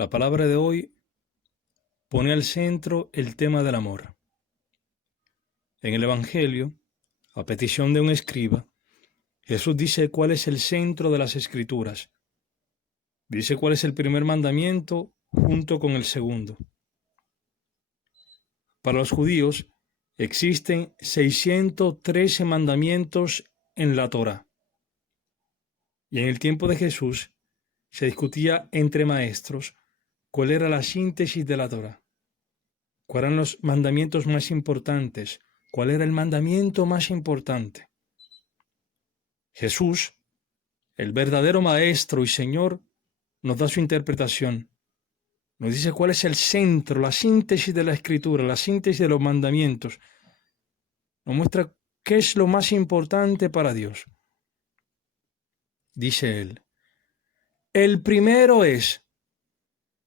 La palabra de hoy pone al centro el tema del amor. En el Evangelio, a petición de un escriba, Jesús dice cuál es el centro de las Escrituras. Dice cuál es el primer mandamiento junto con el segundo. Para los judíos existen 613 mandamientos en la Torá. Y en el tiempo de Jesús se discutía entre maestros cuál era la síntesis de la Torá. ¿Cuáles eran los mandamientos más importantes? ¿Cuál era el mandamiento más importante? Jesús, el verdadero Maestro y Señor, nos da su interpretación. Nos dice cuál es el centro, la síntesis de la Escritura, la síntesis de los mandamientos. Nos muestra qué es lo más importante para Dios. Dice él, el primero es,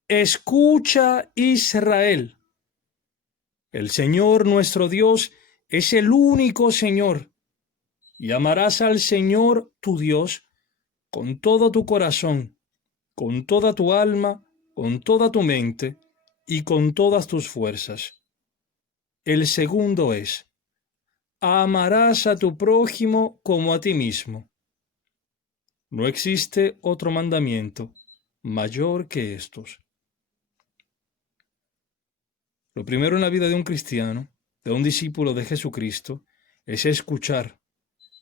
escucha Israel. El Señor nuestro Dios es el único Señor, y amarás al Señor tu Dios con todo tu corazón, con toda tu alma, con toda tu mente y con todas tus fuerzas. El segundo es, amarás a tu prójimo como a ti mismo. No existe otro mandamiento mayor que estos. Lo primero en la vida de un cristiano, de un discípulo de Jesucristo, es escuchar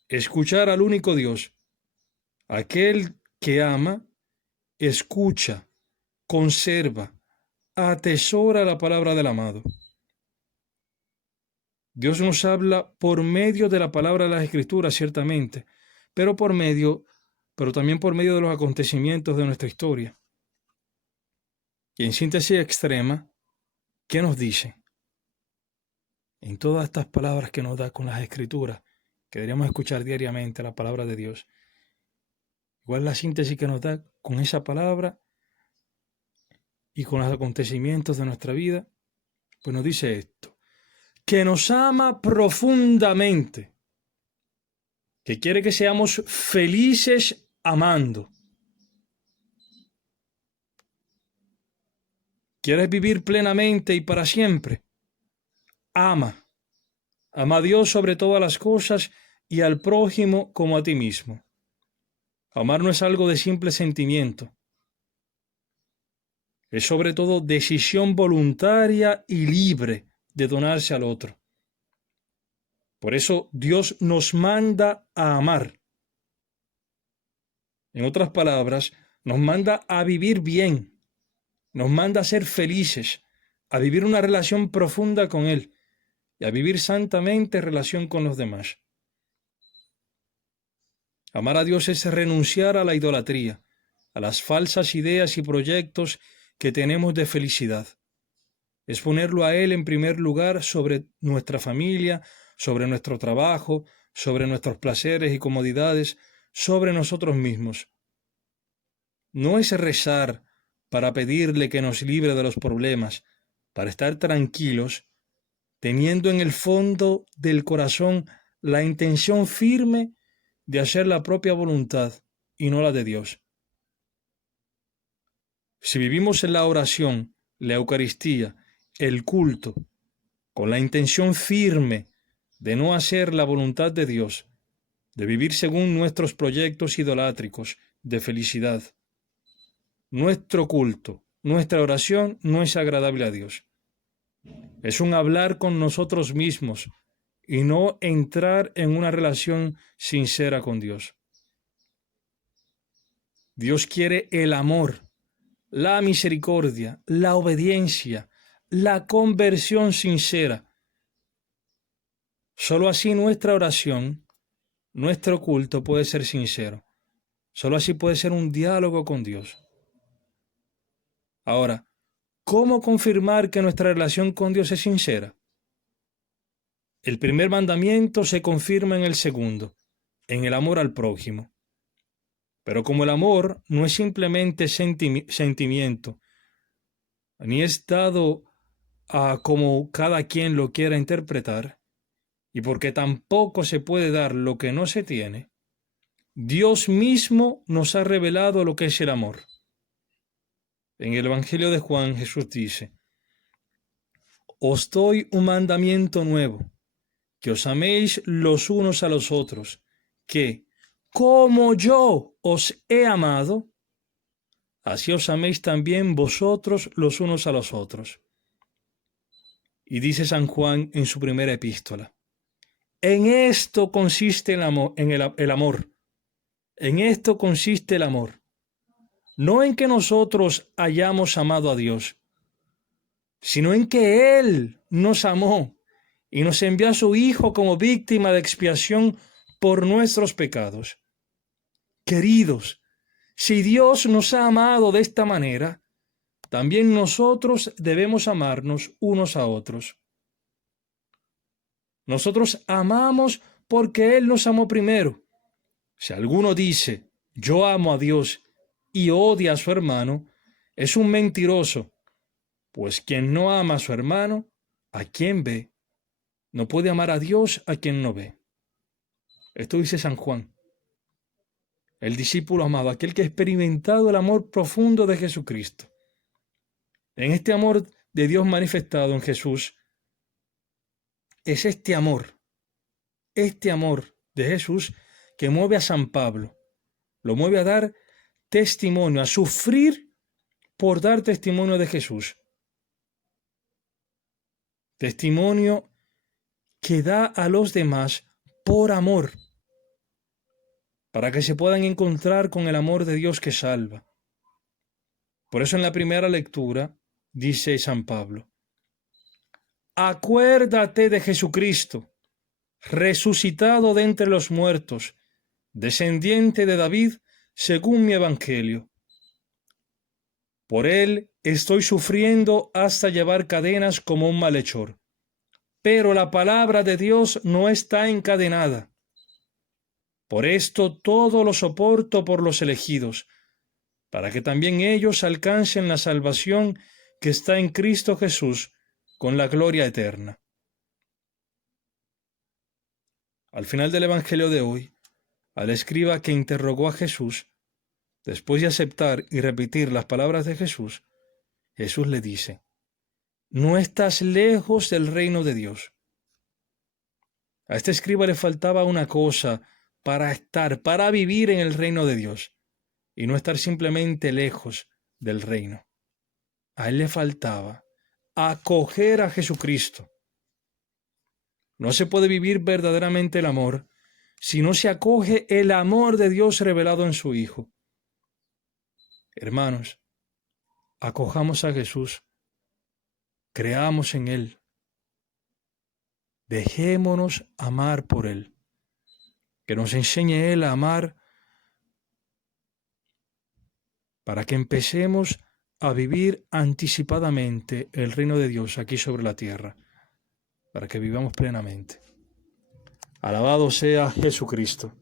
al único Dios. Aquel que ama, escucha, conserva, atesora la palabra del amado. Dios nos habla por medio de la palabra de las Escrituras, ciertamente, pero también por medio de los acontecimientos de nuestra historia. Y en síntesis extrema, ¿qué nos dice? En todas estas palabras que nos da con las Escrituras, que deberíamos escuchar diariamente la palabra de Dios, igual la síntesis que nos da con esa palabra y con los acontecimientos de nuestra vida, pues nos dice esto, que nos ama profundamente, que quiere que seamos felices amando. ¿Quieres vivir plenamente y para siempre? Ama. Ama a Dios sobre todas las cosas y al prójimo como a ti mismo. Amar no es algo de simple sentimiento. Es sobre todo decisión voluntaria y libre de donarse al otro. Por eso Dios nos manda a amar. En otras palabras, nos manda a vivir bien. Nos manda a ser felices, a vivir una relación profunda con Él y a vivir santamente relación con los demás. Amar a Dios es renunciar a la idolatría, a las falsas ideas y proyectos que tenemos de felicidad. Es ponerlo a Él en primer lugar sobre nuestra familia, sobre nuestro trabajo, sobre nuestros placeres y comodidades, sobre nosotros mismos. No es rezar para pedirle que nos libre de los problemas, para estar tranquilos, teniendo en el fondo del corazón la intención firme de hacer la propia voluntad y no la de Dios. Si vivimos en la oración, la Eucaristía, el culto, con la intención firme de no hacer la voluntad de Dios, de vivir según nuestros proyectos idolátricos de felicidad, nuestro culto, nuestra oración no es agradable a Dios. Es un hablar con nosotros mismos y no entrar en una relación sincera con Dios. Dios quiere el amor, la misericordia, la obediencia, la conversión sincera. Solo así nuestra oración, nuestro culto puede ser sincero. Solo así puede ser un diálogo con Dios. Ahora, ¿cómo confirmar que nuestra relación con Dios es sincera? El primer mandamiento se confirma en el segundo, en el amor al prójimo. Pero como el amor no es simplemente sentimiento, ni es dado a como cada quien lo quiera interpretar, y porque tampoco se puede dar lo que no se tiene, Dios mismo nos ha revelado lo que es el amor. En el Evangelio de Juan, Jesús dice: Os doy un mandamiento nuevo, que os améis los unos a los otros, que, como yo os he amado, así os améis también vosotros los unos a los otros. Y dice San Juan en su primera epístola: En esto consiste el amor, el amor. En esto consiste el amor. No en que nosotros hayamos amado a Dios, sino en que Él nos amó y nos envió a su Hijo como víctima de expiación por nuestros pecados. Queridos, si Dios nos ha amado de esta manera, también nosotros debemos amarnos unos a otros. Nosotros amamos porque Él nos amó primero. Si alguno dice, yo amo a Dios, y odia a su hermano, es un mentiroso, pues quien no ama a su hermano, ¿a quien ve? No puede amar a Dios a quien no ve. Esto dice San Juan, el discípulo amado, aquel que ha experimentado el amor profundo de Jesucristo. En este amor de Dios manifestado en Jesús, es este amor de Jesús que mueve a San Pablo, lo mueve a dar testimonio, a sufrir por dar testimonio de Jesús. Testimonio que da a los demás por amor, para que se puedan encontrar con el amor de Dios que salva. Por eso en la primera lectura dice San Pablo: Acuérdate de Jesucristo, resucitado de entre los muertos, descendiente de David, según mi evangelio. Por él estoy sufriendo hasta llevar cadenas como un malhechor. Pero la palabra de Dios no está encadenada. Por esto todo lo soporto por los elegidos, para que también ellos alcancen la salvación que está en Cristo Jesús con la gloria eterna. Al final del Evangelio de hoy, al escriba que interrogó a Jesús, después de aceptar y repetir las palabras de Jesús, Jesús le dice: no estás lejos del reino de Dios. A este escriba le faltaba una cosa para vivir en el reino de Dios, y no estar simplemente lejos del reino. A él le faltaba acoger a Jesucristo. No se puede vivir verdaderamente el amor si no se acoge el amor de Dios revelado en su Hijo. Hermanos, acojamos a Jesús, creamos en Él, dejémonos amar por Él, que nos enseñe Él a amar, para que empecemos a vivir anticipadamente el reino de Dios aquí sobre la tierra, para que vivamos plenamente. Alabado sea Jesucristo.